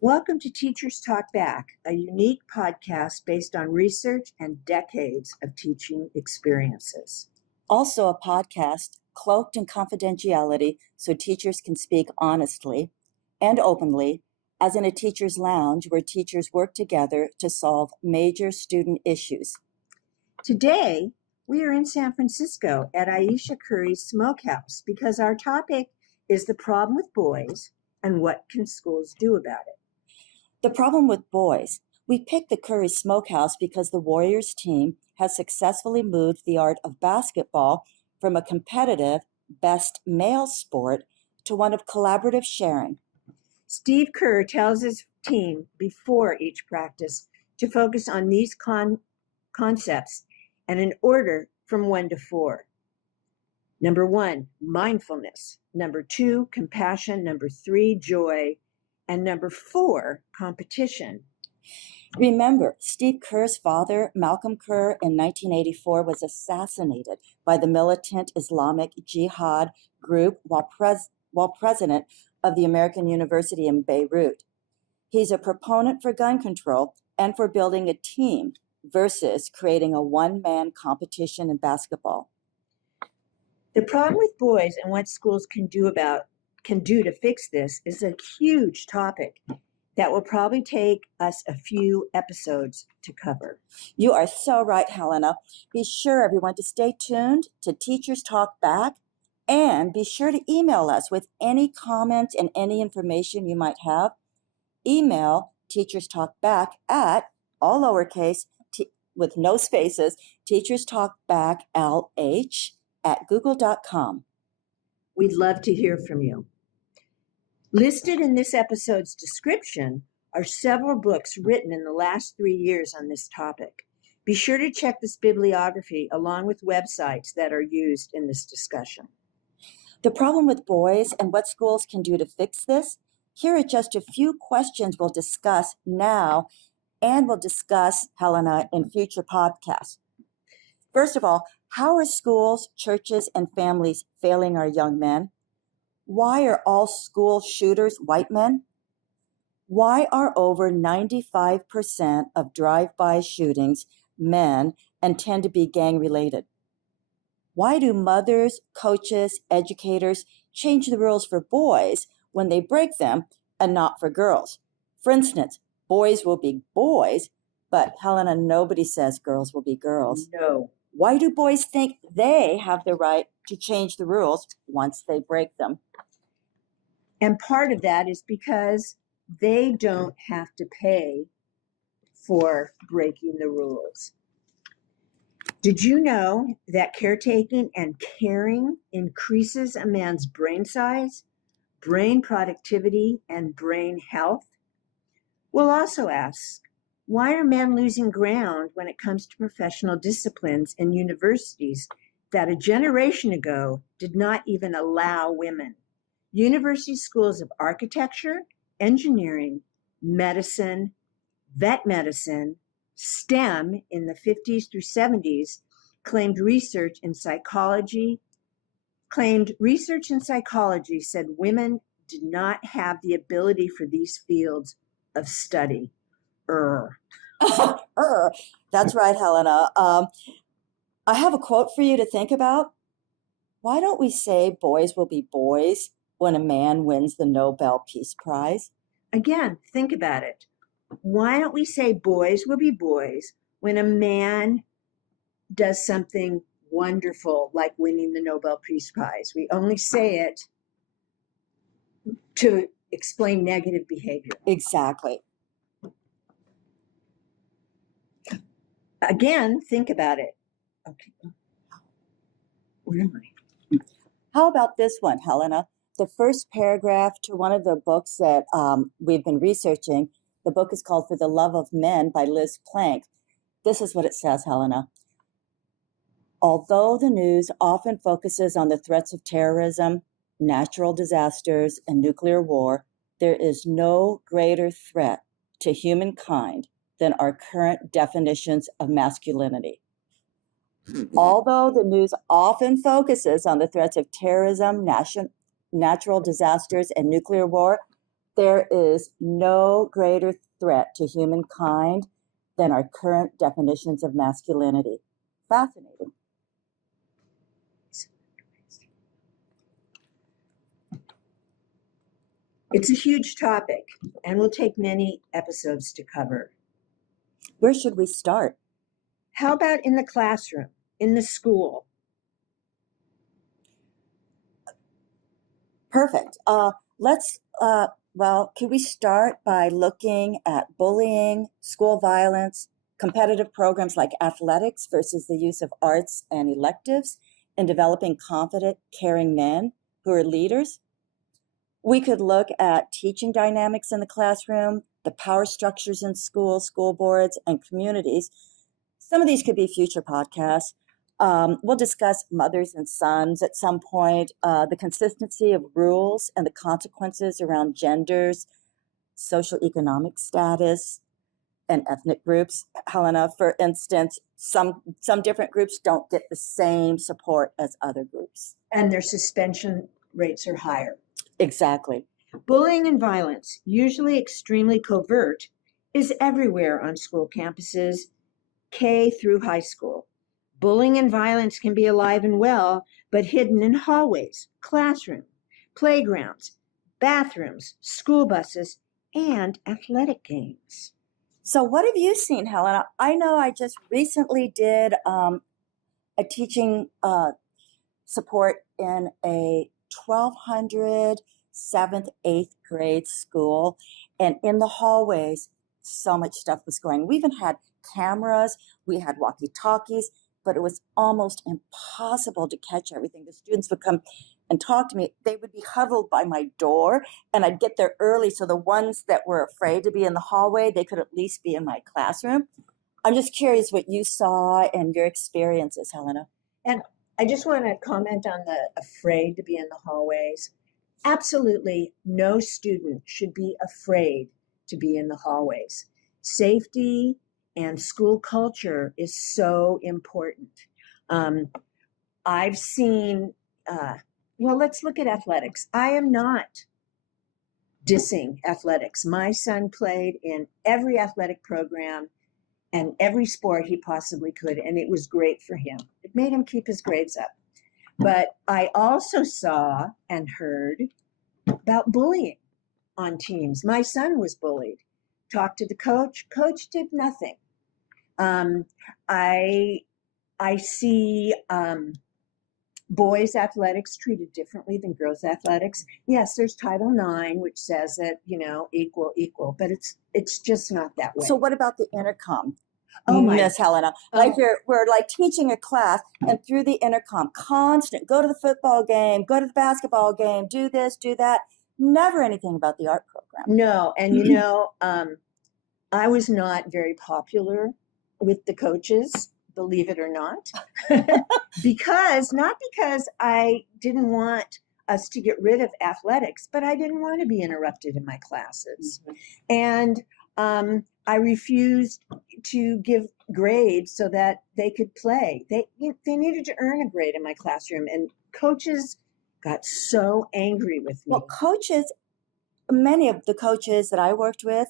Welcome to Teachers Talk Back, a unique podcast based on research and decades of teaching experiences. Also a podcast cloaked in confidentiality so teachers can speak honestly and openly, as in a teacher's lounge where teachers work together to solve major student issues. Today, we are in San Francisco at Aisha Curry's Smokehouse because our topic is the problem with boys and what can schools do about it. The problem with boys. We picked the Curry Smokehouse because the Warriors team has successfully moved the art of basketball from a competitive, best male sport to one of collaborative sharing. Steve Kerr tells his team before each practice to focus on these concepts and in order from 1 to 4. Number 1, mindfulness. Number 2, compassion. Number 3, joy. And number 4, competition. Remember, Steve Kerr's father, Malcolm Kerr, in 1984 was assassinated by the militant Islamic Jihad group while president of the American University in Beirut. He's a proponent for gun control and for building a team versus creating a one-man competition in basketball. The problem with boys and what schools can do to fix this is a huge topic that will probably take us a few episodes to cover. You are so right, Helena. Be sure, everyone, to stay tuned to Teachers Talk Back, and be sure to email us with any comments and any information you might have. Email teacherstalkback at, all lowercase, with no spaces, teacherstalkbacklh@google.com. We'd love to hear from you. Listed in this episode's description are several books written in the last 3 years on this topic. Be sure to check this bibliography along with websites that are used in this discussion. The problem with boys and what schools can do to fix this. Here are just a few questions we'll discuss now, and we'll discuss, Helena, in future podcasts. First of all, how are schools, churches, and families failing our young men? Why are all school shooters white men? Why are over 95% of drive-by shootings men and tend to be gang-related? Why do mothers, coaches, educators change the rules for boys when they break them and not for girls? For instance, boys will be boys, but Helena, nobody says girls will be girls. No. Why do boys think they have the right to change the rules once they break them? And part of that is because they don't have to pay for breaking the rules. Did you know that caretaking and caring increases a man's brain size, brain productivity, and brain health? We'll also ask, why are men losing ground when it comes to professional disciplines in universities that a generation ago did not even allow women? University schools of architecture, engineering, medicine, vet medicine, STEM in the 50s through 70s claimed research in psychology said women did not have the ability for these fields of study. That's right, Helena. I have a quote for you to think about. Why don't we say boys will be boys when a man wins the Nobel Peace Prize? Again, think about it. Why don't we say boys will be boys when a man does something wonderful like winning the Nobel Peace Prize? We only say it to explain negative behavior. Exactly. Again, think about it. Okay. Where am I? How about this one, Helena? The first paragraph to one of the books that we've been researching, the book is called For the Love of Men by Liz Plank. This is what it says, Helena. Although the news often focuses on the threats of terrorism, natural disasters, and nuclear war, there is no greater threat to humankind than our current definitions of masculinity. Although the news often focuses on the threats of terrorism, natural disasters, and nuclear war, there is no greater threat to humankind than our current definitions of masculinity. Fascinating. It's a huge topic and will take many episodes to cover. Where should we start? How about in the classroom, in the school? Perfect. Well, can we start by looking at bullying, school violence, competitive programs like athletics versus the use of arts and electives, and developing confident, caring men who are leaders? We could look at teaching dynamics in the classroom, the power structures in schools, school boards, and communities. Some of these could be future podcasts. We'll discuss mothers and sons at some point, the consistency of rules and the consequences around genders, social economic status, and ethnic groups. Helena, for instance, some different groups don't get the same support as other groups. And their suspension rates are higher. Exactly. Bullying and violence, usually extremely covert, is everywhere on school campuses, K through high school. Bullying and violence can be alive and well, but hidden in hallways, classrooms, playgrounds, bathrooms, school buses, and athletic games. So what have you seen, Helena? I know I just recently did a teaching support in a 1,200 7th, 8th grade school. And in the hallways, so much stuff was going. We even had cameras, we had walkie-talkies, but it was almost impossible to catch everything. The students would come and talk to me. They would be huddled by my door, and I'd get there early so the ones that were afraid to be in the hallway, they could at least be in my classroom. I'm just curious what you saw and your experiences, Helena. And I just want to comment on the afraid to be in the hallways. Absolutely no student should be afraid to be in the hallways. Safety and school culture is so important. I've seen, well, let's look at athletics. I am not dissing athletics. My son played in every athletic program and every sport he possibly could, and it was great for him. It made him keep his grades up. But I also saw and heard about bullying on teams. My son was bullied. Talked to the coach. Coach did nothing. I see boys athletics treated differently than girls athletics. Yes, there's Title IX, which says that, equal, but it's just not that way. So what about the intercom? Oh, Miss Helena, like Oh. we're like teaching a class, and through the intercom, constant, go to the football game, go to the basketball game, do this, do that. Never anything about the art program. No, and I was not very popular with the coaches, believe it or not, not because I didn't want us to get rid of athletics, but I didn't want to be interrupted in my classes. Mm-hmm. And I refused to give grades so that they could play. They needed to earn a grade in my classroom, and coaches got so angry with me. Well, many of the coaches that I worked with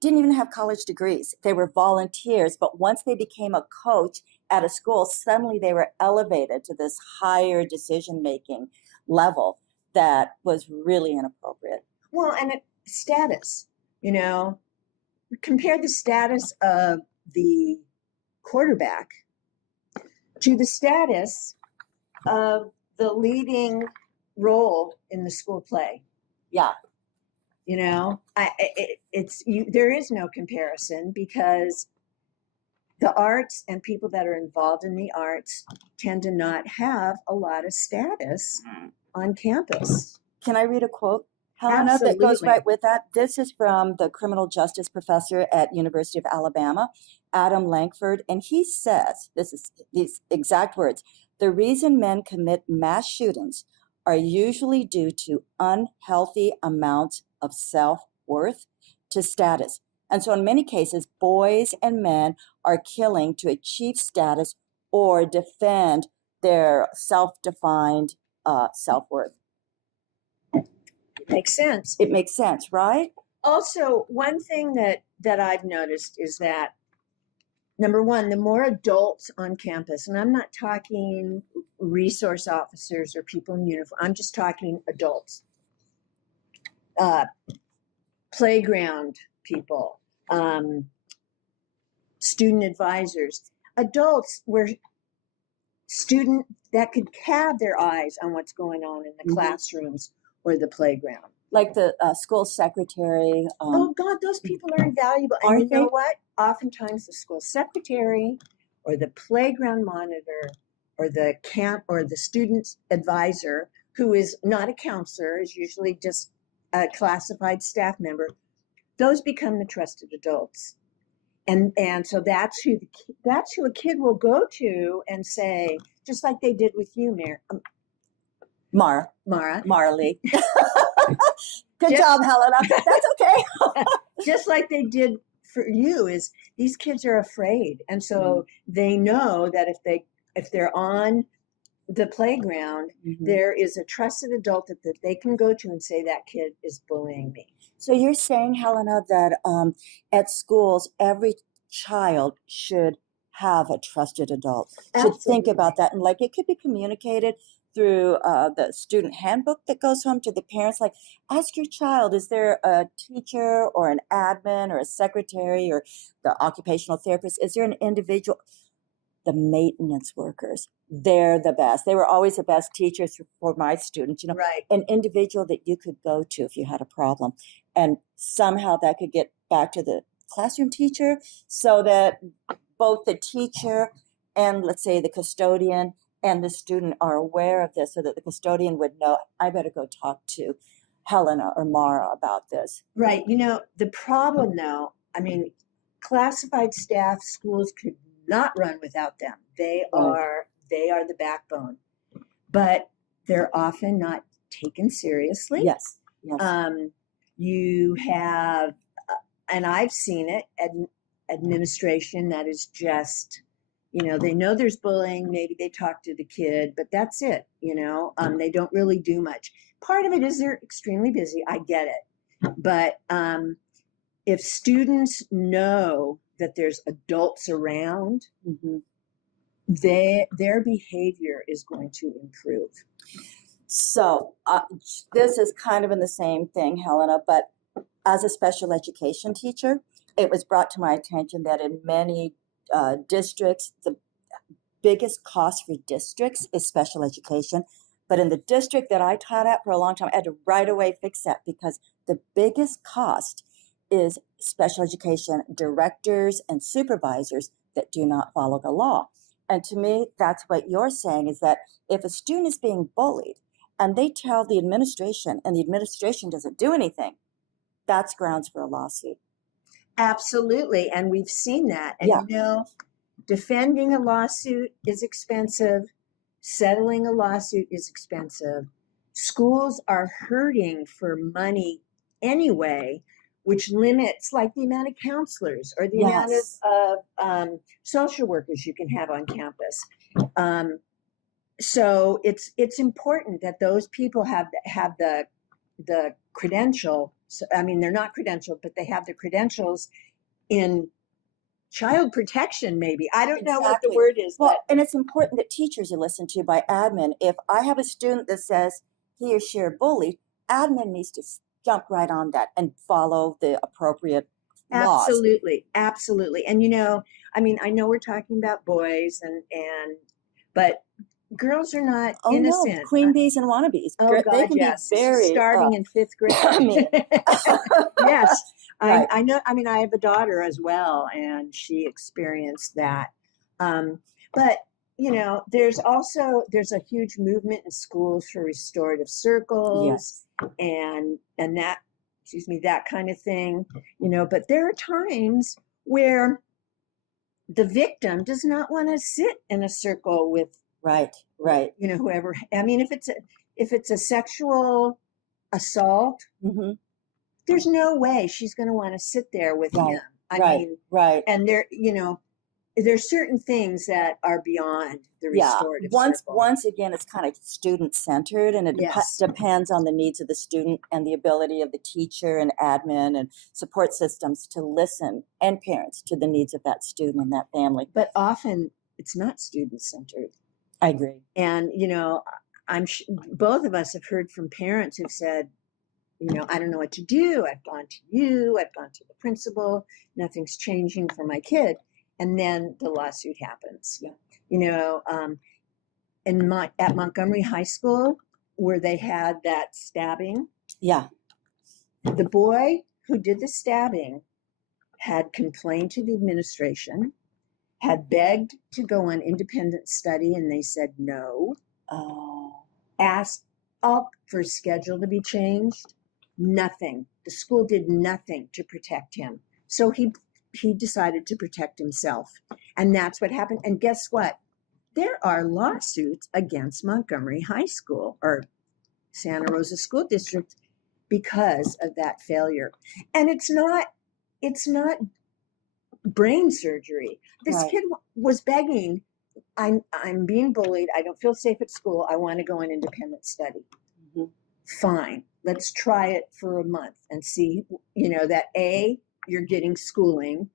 didn't even have college degrees. They were volunteers, but once they became a coach at a school, suddenly they were elevated to this higher decision-making level that was really inappropriate. Well, and status, compare the status of the quarterback to the status of the leading role in the school play. Yeah. There is no comparison, because the arts and people that are involved in the arts tend to not have a lot of status on campus. Can I read a quote, Helena, Absolutely. that goes right with that? This is from the criminal justice professor at University of Alabama, Adam Lankford, and he says, these exact words: the reason men commit mass shootings are usually due to unhealthy amounts of self-worth to status. And so in many cases, boys and men are killing to achieve status or defend their self-defined self-worth. Makes sense. It makes sense, right? Also, one thing that I've noticed is that, number one, the more adults on campus, and I'm not talking resource officers or people in uniform, I'm just talking adults, playground people, student advisors, adults where student that could have their eyes on what's going on in the classrooms or the playground. Like the school secretary. Oh God, those people are invaluable. And Aren't you know they? what? Oftentimes the school secretary or the playground monitor or the camp or the student's advisor, who is not a counselor, is usually just a classified staff member, those become the trusted adults. And so that's who a kid will go to and say, just like they did with you, Mara. Marley. Good job, Helena. That's okay. Just like they did for you, is these kids are afraid, and so they know that if they're on the playground, there is a trusted adult that they can go to and say, that kid is bullying me. So you're saying, Helena, that at schools, every child should have a trusted adult. Should think about that, and like it could be communicated through the student handbook that goes home to the parents. Like, ask your child, is there a teacher or an admin or a secretary or the occupational therapist? Is there an individual? The maintenance workers, they're the best. They were always the best teachers for my students, you know, Right. an individual that you could go to if you had a problem. And somehow that could get back to the classroom teacher so that both the teacher and, let's say, the custodian and the student are aware of this, so that the custodian would know, I better go talk to Helena or Mara about this. Right. You know, the problem though, I mean, classified staff, schools could not run without them. They are the backbone, but they're often not taken seriously. Yes. You have, and I've seen it, administration that is just, you know, they know there's bullying, maybe they talk to the kid, but that's it, you know. They don't really do much. Part of it is they're extremely busy, I get it, but if students know that there's adults around, their behavior is going to improve. So this is kind of in the same thing, Helena, but as a special education teacher, it was brought to my attention that in many districts, the biggest cost for districts is special education. But in the district that I taught at for a long time, I had to right away fix that, because the biggest cost is special education directors and supervisors that do not follow the law. And to me, that's what you're saying, is that if a student is being bullied and they tell the administration and the administration doesn't do anything, that's grounds for a lawsuit. Absolutely. And we've seen that. And you know, defending a lawsuit is expensive. Settling a lawsuit is expensive. Schools are hurting for money anyway, which limits like the amount of counselors or the amount of social workers you can have on campus. So it's important that those people have the credential. So, I mean, they're not credentialed, but they have the credentials in child protection, maybe. I don't know what the word is. Well, and it's important that teachers are listened to by admin. If I have a student that says he or she are bullied, admin needs to jump right on that and follow the appropriate laws. Absolutely. And you know, I mean, I know we're talking about boys but girls are not innocent. No, queen bees and wannabes. Oh God, they can be very starting in 5th grade. I mean, yes, right. I know. I mean, I have a daughter as well, and she experienced that. But you know, there's a huge movement in schools for restorative circles and that, that kind of thing. You know, but there are times where the victim does not want to sit in a circle with right. You know, whoever. I mean, if it's a sexual assault, there's no way she's going to want to sit there with him. I mean, right. And they're, you know, there's certain things that are beyond the restorative circle. Once again, it's kind of student centered, and it Yes. depends on the needs of the student and the ability of the teacher and admin and support systems to listen, and parents, to the needs of that student and that family. But often it's not student centered. I agree. And, both of us have heard from parents who've said, I don't know what to do. I've gone to you, I've gone to the principal, nothing's changing for my kid. And then the lawsuit happens. Yeah. At Montgomery High School, where they had that stabbing, Yeah. the boy who did the stabbing had complained to the administration, had begged to go on independent study, and they said no. Asked for his schedule to be changed. Nothing. The school did nothing to protect him. So he decided to protect himself. And that's what happened. And guess what? There are lawsuits against Montgomery High School or Santa Rosa School District because of that failure. And it's not brain surgery. This Right. kid was begging, I'm being bullied. I don't feel safe at school. I want to go on independent study. Mhm. Fine. Let's try it for a month and see, that A, you're getting schooling,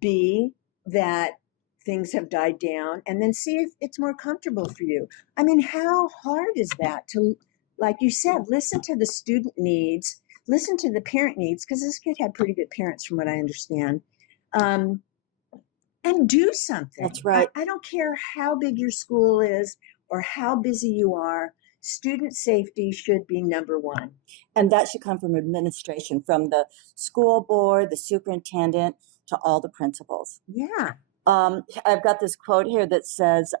B, that things have died down, and then see if it's more comfortable for you. I mean, how hard is that to, like you said, listen to the student needs, listen to the parent needs, because this kid had pretty good parents from what I understand, and do something. That's right. I don't care how big your school is or how busy you are. Student safety should be number one. And that should come from administration, from the school board, the superintendent, to all the principals. Yeah. I've got this quote here that says,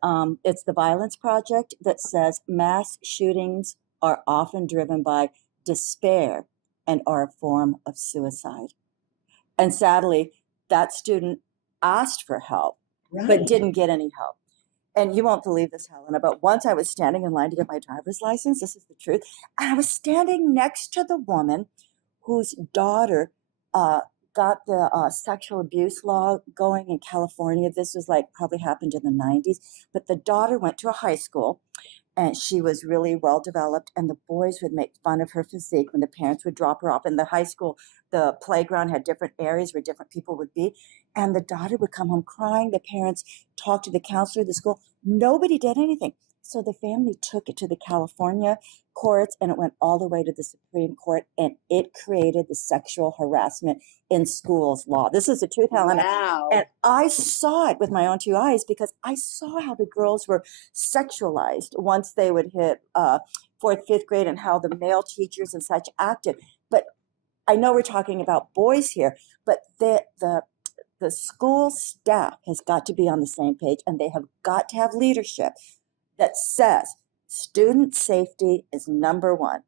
it's the Violence Project that says, mass shootings are often driven by despair and are a form of suicide. And sadly, that student asked for help, but didn't get any help. And you won't believe this, Helena, but once I was standing in line to get my driver's license, this is the truth, and I was standing next to the woman whose daughter got the sexual abuse law going in California. This was probably happened in the 90s, but the daughter went to a high school, and she was really well developed, and the boys would make fun of her physique when the parents would drop her off. In the high school, the playground had different areas where different people would be, and the daughter would come home crying. The parents talked to the counselor of the school. Nobody did anything. So the family took it to the California courts, and it went all the way to the Supreme Court, and it created the sexual harassment in schools law. This is the truth, Helena. Wow. And I saw it with my own two eyes, because I saw how the girls were sexualized once they would hit fourth, fifth grade, and how the male teachers and such acted. But I know we're talking about boys here, but the school staff has got to be on the same page, and they have got to have leadership that says student safety is number one.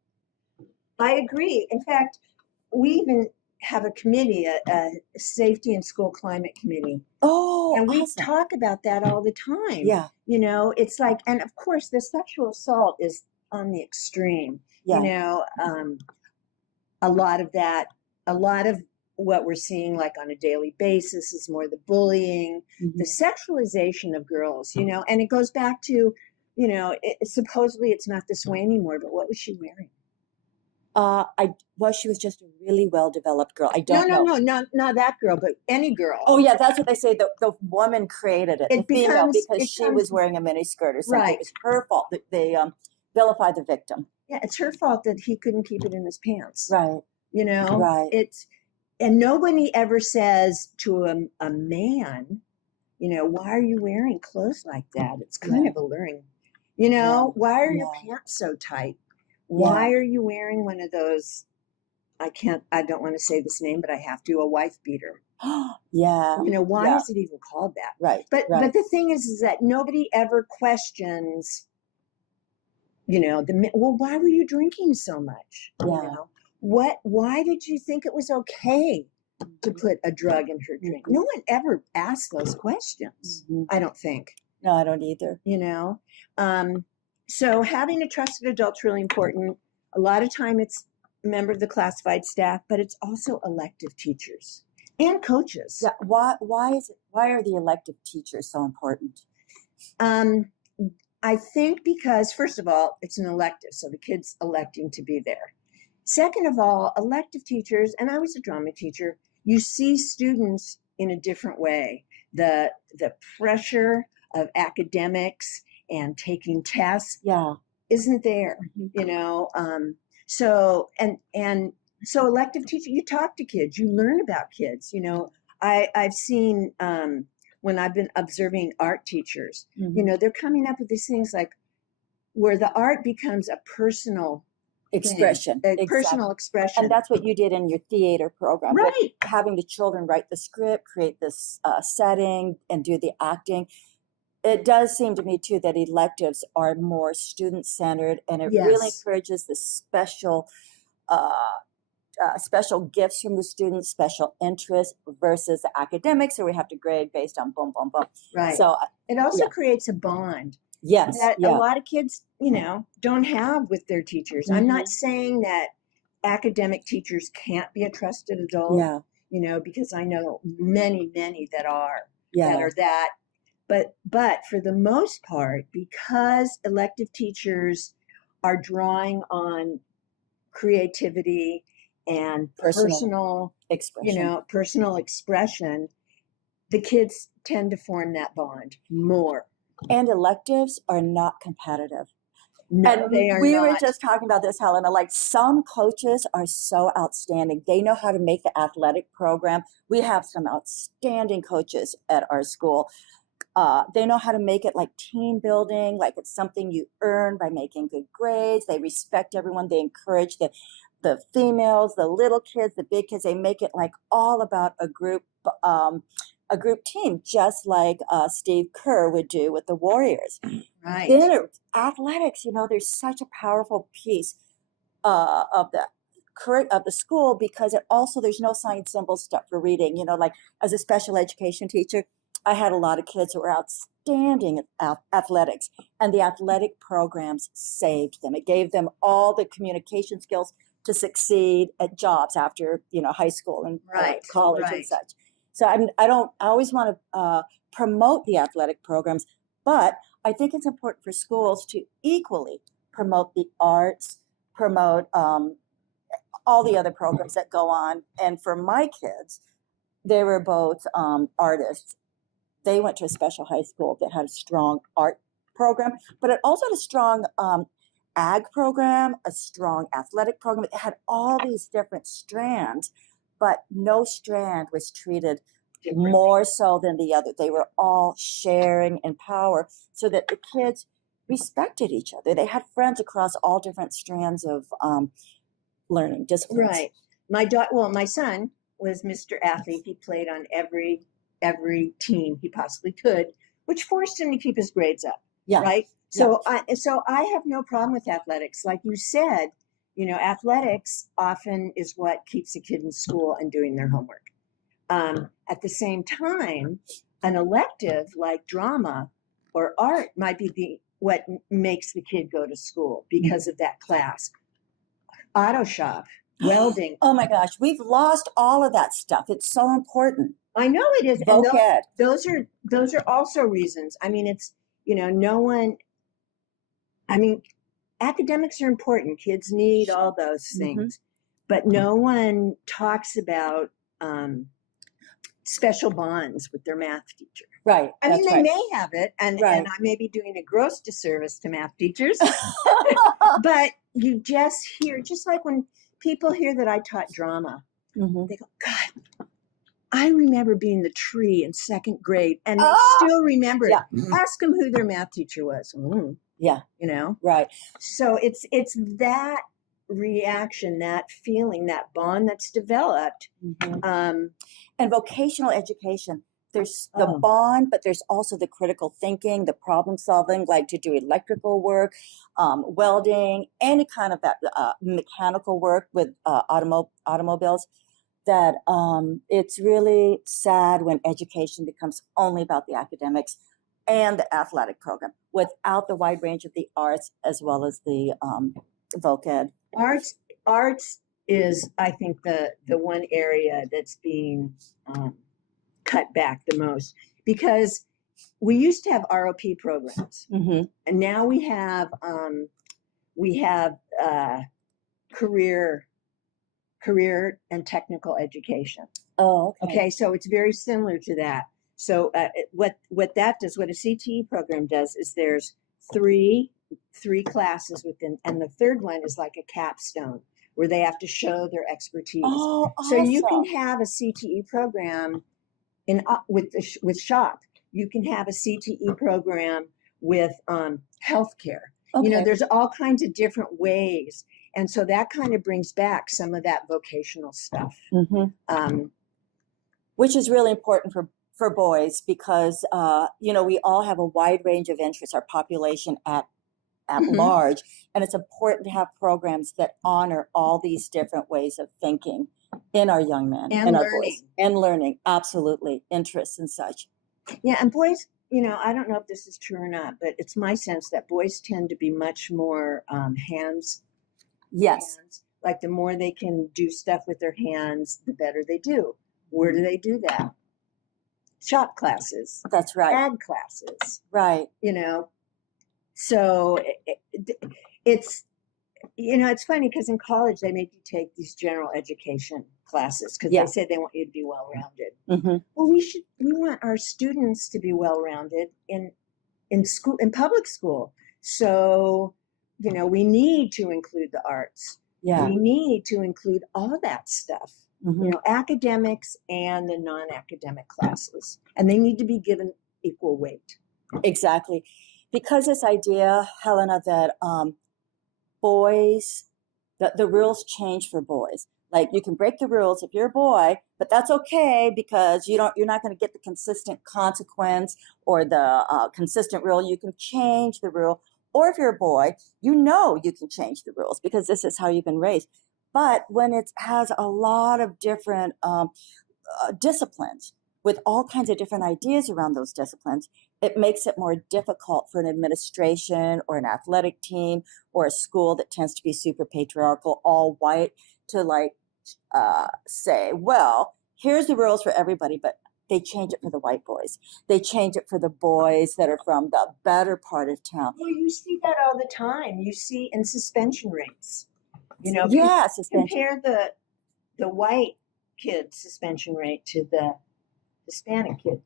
I agree. In fact, we even have a committee, a safety and school climate committee. Oh, and we awesome. talk about that all the time. Yeah. It's like, and of course the sexual assault is on the extreme. Yeah. A lot of what we're seeing on a daily basis is more the bullying, the sexualization of girls, and it goes back to, supposedly it's not this way anymore, but what was she wearing? She was just a really well-developed girl. I don't know. No, not that girl, but any girl. Oh yeah, that's what they say. The woman created it, the female, because she was wearing a miniskirt or something. Right. It was her fault that they vilified the victim. Yeah, it's her fault that he couldn't keep it in his pants. Right. Right. And nobody ever says to a man, why are you wearing clothes like that? It's kind of alluring. Why are your pants so tight? Why are you wearing one of those? I don't want to say this name, but I have to, a wife beater. Yeah. Why is it even called that? Right. But the thing is that nobody ever questions, why were you drinking so much? Yeah. Why did you think it was okay to put a drug in her drink? No one ever asked those questions. I don't think. No, I don't either. So having a trusted adult's really important. A lot of time it's a member of the classified staff, but it's also elective teachers. and coaches. Yeah. Why are the elective teachers so important? I think because, first of all, it's an elective, so the kid's electing to be there. Second of all, elective teachers, and I was a drama teacher, you see students in a different way. The pressure of academics and taking tests Yeah. isn't there, you know. So elective teaching, you talk to kids, you learn about kids. You know, I've seen when I've been observing art teachers, you know, they're coming up with these things like where the art becomes a personal Expression. thing, Exactly. personal expression. And that's what you did in your theater program, right? with having the children write the script, create this setting, and do the acting. It does seem to me too that electives are more student-centered, and it really Yes. encourages the special gifts from the students, special interests versus the academics, where we have to grade based on boom, boom, boom. Right. So it also yeah. creates a bond Yes, that yeah. a lot of kids, you know, don't have with their teachers. I'm not saying that academic teachers can't be a trusted adult, Yeah, you know, because I know many that are yeah, that. But for the most part, because elective teachers are drawing on creativity and personal, expression. you know, personal expression, the kids tend to form that bond more. And electives are not competitive. No, And they are we not. were just talking about this, Helena. Like, some coaches are so outstanding. They know how to make the athletic program. We have some outstanding coaches at our school. They know how to make it like team building, like it's something you earn by making good grades. They respect everyone. They encourage the females, the little kids, the big kids. They make it like all about a group team, just like Steve Kerr would do with the Warriors. Right. Then athletics, you know, there's such a powerful piece of the school, because it also, there's no sign symbol stuff for reading. You know, like as a special education teacher, I had a lot of kids who were outstanding at athletics, and the athletic programs saved them. It gave them all the communication skills to succeed at jobs after, you know, high school and college and such. So I always want to promote the athletic programs, but I think it's important for schools to equally promote the arts, promote all the other programs that go on. And for my kids, they were both artists. They went to a special high school that had a strong art program, but it also had a strong ag program, a strong athletic program. It had all these different strands, but no strand was treated more so than the other. They were all sharing in power, so that the kids respected each other. They had friends across all different strands of learning disciplines. Right. My son was Mr. Athlete. He played on every team he possibly could, which forced him to keep his grades up. Yeah. Right. So I have no problem with athletics. Like you said, you know, athletics often is what keeps a kid in school and doing their homework. At the same time, an elective like drama or art might be what makes the kid go to school because of that class. Auto shop, welding. Oh my gosh, we've lost all of that stuff. It's so important. I know it is. Voc Ed. Those are also reasons. I mean, it's, you know, academics are important. Kids need all those things, but no one talks about special bonds with their math teacher. Right. I mean, they may have it, and I may be doing a gross disservice to math teachers, but you just hear, just like when people hear that I taught drama, they go, God, I remember being the tree in second grade, and they still remember it. Ask them who their math teacher was. Yeah. You know? Right. So it's that reaction, that feeling, that bond that's developed. And vocational education, there's the bond, but there's also the critical thinking, the problem solving, like to do electrical work, welding, any kind of that mechanical work with automobiles. That it's really sad when education becomes only about the academics and the athletic program without the wide range of the arts as well as the voc ed. Arts is, I think, the one area that's being cut back the most, because we used to have ROP programs, Mm-hmm. and now we have career and technical education. Oh, okay. Okay, so it's very similar to that. So what that does, what a CTE program does, is there's three classes within, and the third one is like a capstone where they have to show their expertise. Oh, So you can awesome. have a CTE program with SHOP. You can have a CTE program with healthcare. You know, Okay. there's all kinds of different ways, and so that kind of brings back some of that vocational stuff. Mm-hmm. Which is really important for boys because, you know, we all have a wide range of interests, our population at Mhm. large, and it's important to have programs that honor all these different ways of thinking in our young men And our learning. boys. And learning, absolutely, interests and such. Yeah, and boys, you know, I don't know if this is true or not, but it's my sense that boys tend to be much more hands. Yes. Like the more they can do stuff with their hands, the better they do. Where do they do that? Shop classes, That's right. ag classes, Right. you know. So it's, you know, it's funny because in college they make you take these general education classes because Yeah. they say they want you to be well-rounded. Mm-hmm. Well, we want our students to be well-rounded in school, in public school. So, you know, we need to include the arts. Yeah. We need to include all that stuff. Mm-hmm. You know, academics and the non-academic classes, and they need to be given equal weight. Exactly. Because this idea, Helena, that boys, the rules change for boys. Like you can break the rules if you're a boy, but that's okay because you're not going to get the consistent consequence or the consistent rule. You can change the rule. Or if you're a boy, you know you can change the rules because this is how you've been raised. But when it has a lot of different disciplines with all kinds of different ideas around those disciplines, it makes it more difficult for an administration or an athletic team or a school that tends to be super patriarchal, all white, to like say, well, here's the rules for everybody, but they change it for the white boys. They change it for the boys that are from the better part of town. Well, you see that all the time. You see in suspension rates. You know, yeah, suspension. Compare the white kid's suspension rate to the Hispanic kid.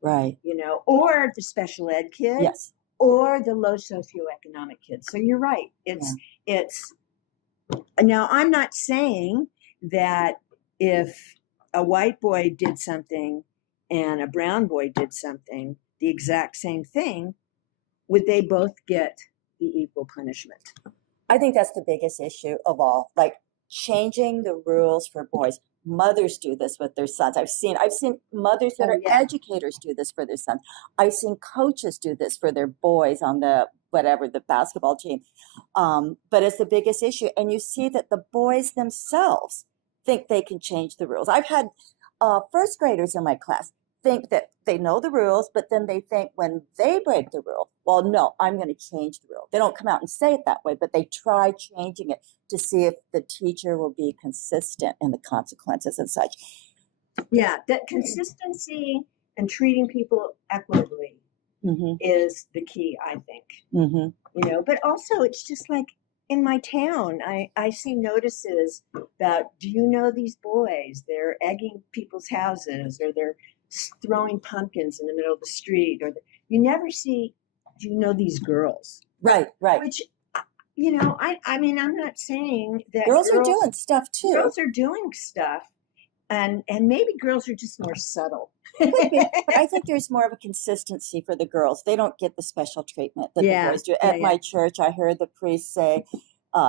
Right. You know, or the special ed kid. Yes. Or the low socioeconomic kid. So you're right. It's now I'm not saying that if a white boy did something and a brown boy did something, the exact same thing, would they both get the equal punishment? I think that's the biggest issue of all, like changing the rules for boys. Mothers do this with their sons. I've seen mothers that are educators do this for their sons. I've seen coaches do this for their boys on the basketball team. But it's the biggest issue. And you see that the boys themselves think they can change the rules. I've had first graders in my class think that they know the rules, but then they think when they break the rule, well, no, I'm going to change the rule. They don't come out and say it that way, but they try changing it to see if the teacher will be consistent in the consequences and such. Yeah, that consistency and treating people equitably is the key, I think. You know, but also it's just like in my town, I see notices about, do you know these boys? They're egging people's houses, or they're throwing pumpkins in the middle of the street, or you never see, do you know these girls? Right. Which, you know, I mean, I'm not saying that girls are doing stuff too. Girls are doing stuff, and maybe girls are just more subtle. But I think there's more of a consistency for the girls. They don't get the special treatment that the boys do. At my church, I heard the priest say,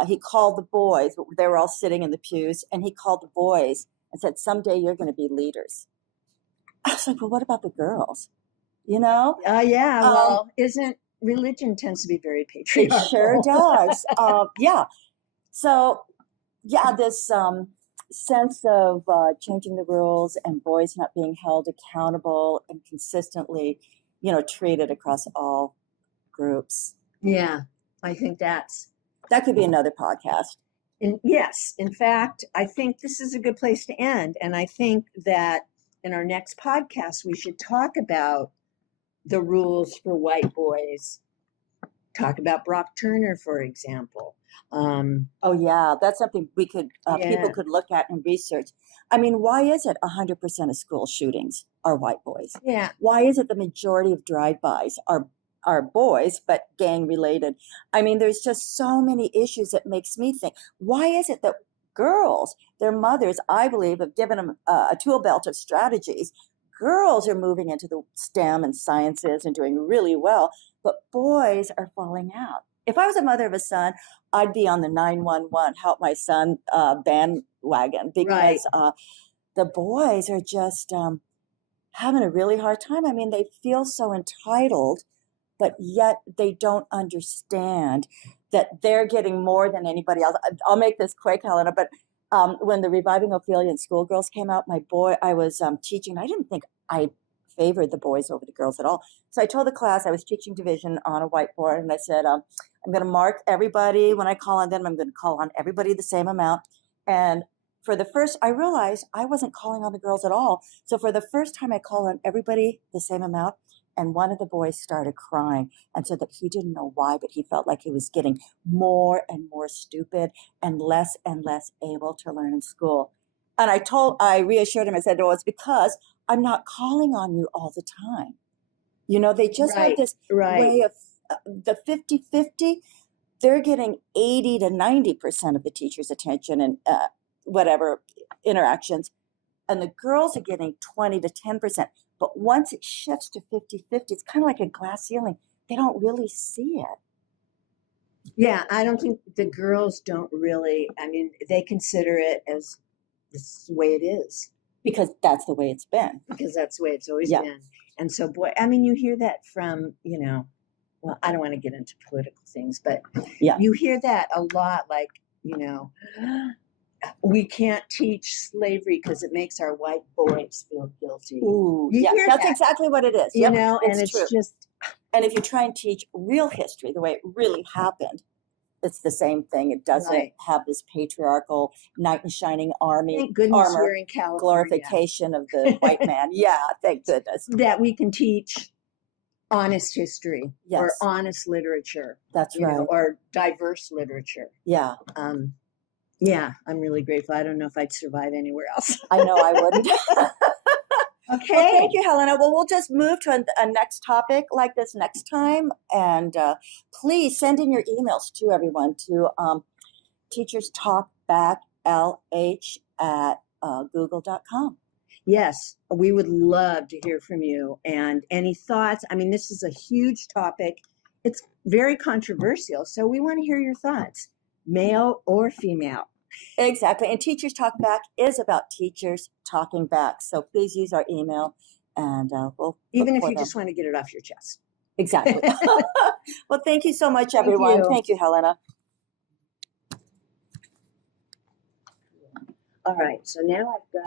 he called the boys, they were all sitting in the pews, and he called the boys and said, someday you're going to be leaders. I was like, well, what about the girls? You know? Well, religion tends to be very patriarchal. It sure does. Yeah. So, yeah, this sense of changing the rules and boys not being held accountable and consistently, you know, treated across all groups. Yeah, I think that could be another podcast. And yes, in fact, I think this is a good place to end. And I think that in our next podcast, we should talk about the rules for white boys. Talk about Brock Turner, for example. Oh yeah, that's something we could Yeah. people could look at and research. I mean, why is it 100% of school shootings are white boys? Yeah. Why is it the majority of drive-bys are boys but gang related? I mean, there's just so many issues that makes me think, why is it that girls, their mothers, I believe, have given them a tool belt of strategies. Girls are moving into the STEM and sciences and doing really well, but boys are falling out. If I was a mother of a son, I'd be on the 911 help my son bandwagon, because the boys are just having a really hard time. I mean, they feel so entitled, but yet they don't understand that they're getting more than anybody else. I'll make this quick, Helena, but when the Reviving Ophelia and Schoolgirls came out, I was teaching. I didn't think I favored the boys over the girls at all. So I told the class, I was teaching division on a whiteboard, and I said, I'm going to mark everybody when I call on them. I'm going to call on everybody the same amount. And for the first, I realized I wasn't calling on the girls at all. So for the first time, I called on everybody the same amount. And one of the boys started crying and said that he didn't know why, but he felt like he was getting more and more stupid and less able to learn in school. And I reassured him. I said, oh, it's because I'm not calling on you all the time. You know, they just have this way of the 50-50. They're getting 80 to 90% of the teacher's attention and whatever interactions. And the girls are getting 20 to 10%. But once it shifts to 50-50, it's kind of like a glass ceiling. They don't really see it. Yeah, I don't think the girls don't really, I mean, they consider it as this is the way it is. Because that's the way it's been. Because that's the way it's always been. And so, boy, I mean, you hear that from, well, I don't want to get into political things, but you hear that a lot, like, we can't teach slavery because it makes our white boys feel guilty. Ooh, that's exactly what it is. And it's true. just. And if you try and teach real history, the way it really happened, it's the same thing. It doesn't have this patriarchal knight in shining Thank goodness armor we're in California. Glorification of the white man. Yeah, thank goodness. That we can teach honest history or honest literature. That's right. Or diverse literature. Yeah. Yeah, I'm really grateful. I don't know if I'd survive anywhere else. I know I wouldn't. Okay. Well, thank you, Helena. Well, we'll just move to a next topic like this next time. And please send in your emails to everyone to teacherstalkbacklh@google.com. Yes, we would love to hear from you. And any thoughts? I mean, this is a huge topic. It's very controversial. So we want to hear your thoughts, male or female. Exactly. And Teachers Talk Back is about teachers talking back. So please use our email, and we'll even if you just want to get it off your chest. Exactly. Well, thank you so much, everyone. Thank you, Helena. All right. So now I've got